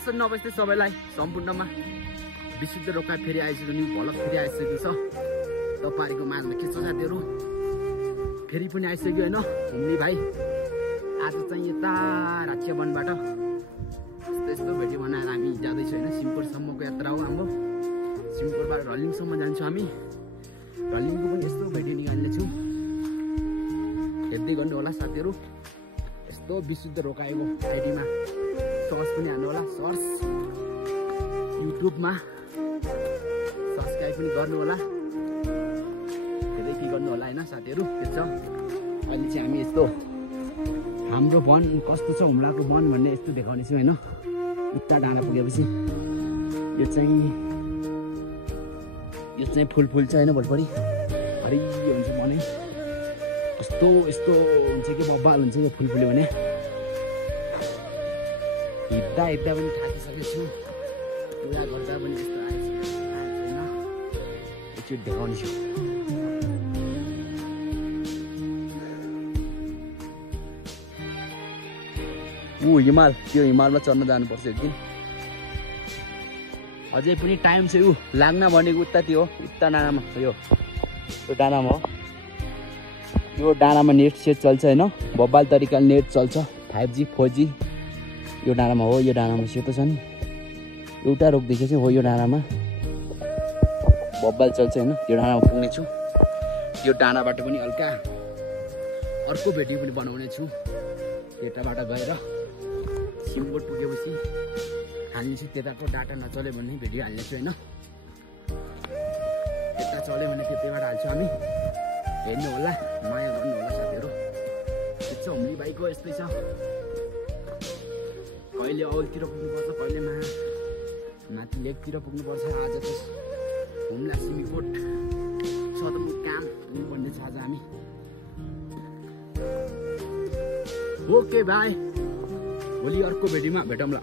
हर्ष नमस्ते सबैलाई सम्पूर्णमा विशुद्ध रोका फेरि आइसक्यो न्यू भलक फेरि आइसकेको छ तपाईहरुको माझमा के छ साथीहरु फेरि पनि आइसक्यो हैन हुम्ली भाइ आज चाहिँ यता राक्षे वनबाट यस्तो भिडियो बनाएर हामी जाँदै छौं हैन सिमपुरसम्मको यात्रा हो हाम्रो सिमपुरबाट रलिङसम्म जान्छौं हामी रलिङको पनि यस्तो भिडियो निकाल्ने छु हेर्दै गर्नु होला साथीहरु यस्तो विशुद्ध रोकाएको आइडीमा सर्च पनि हान्नु होला सर्च युट्युबमा सब्स्क्राइब पनि गर्नु होला धेरै के गर्नु होला हैन साथीहरु के छ अहिले चाहिँ हामी यस्तो हाम्रो वन कस्तो छ हुम्लाको वन भन्ने यस्तो देखाउने छु हैन उता डाँडा पुगेपछि यो चाहिँ फुल छ हैन भोलपरि हरियो हुन्छ मनै यस्तो हुन्छ कि बब्बाल हुन्छ यो फुल फुल्यो भने हिँड्दा पनि थाकिसकेको छु पुरा गर्दा पनि यस्तो आएछ हैन एकचोटि देखाउने छु हिमाल त्यो हिमालमा चढ्न जानुपर्छ एक दिन अझै पनि टाइम छ लाग्न भनेको उता त्यो उता डाँडामा यो डाँडामा हो यो डाँडामा नेट सेट चल्छ हैन बब्बाल तरिकाले नेट चल्छ 5G 4G यो डाँडामा हो यो डाँडामा सेतो छ नि एउटा रोक्दैछ चाहिँ हो यो डाँडामा बब्बाल चल्छ हैन यो डाँडामा पुग्ने छु यो डाँडाबाट पनि हल्का अर्को भिडियो पनि बनाउने छु यताबाट गएर सिमपुर पुगेपछि हाल्नेछु त्यताको डाटा नचल्यो भने भिडियो हाल्नेछु हैन यता चल्यो भने त्यतैबाट हाल्छु हामी हेर्नु होला माया गर्नु होला साथीहरु यस्तो हुम्ली बाइकको यस्तै छ कहिले औलतिर पुग्नुपर्छ कहिले माथि लेकतिर पुग्नुपर्छ आज त हुम्ला सिमीकोट सदरमुकाम पुग्नुपर्ने छ आज हामी ओके बाई भोलि अर्को भिडियोमा भेटौँला।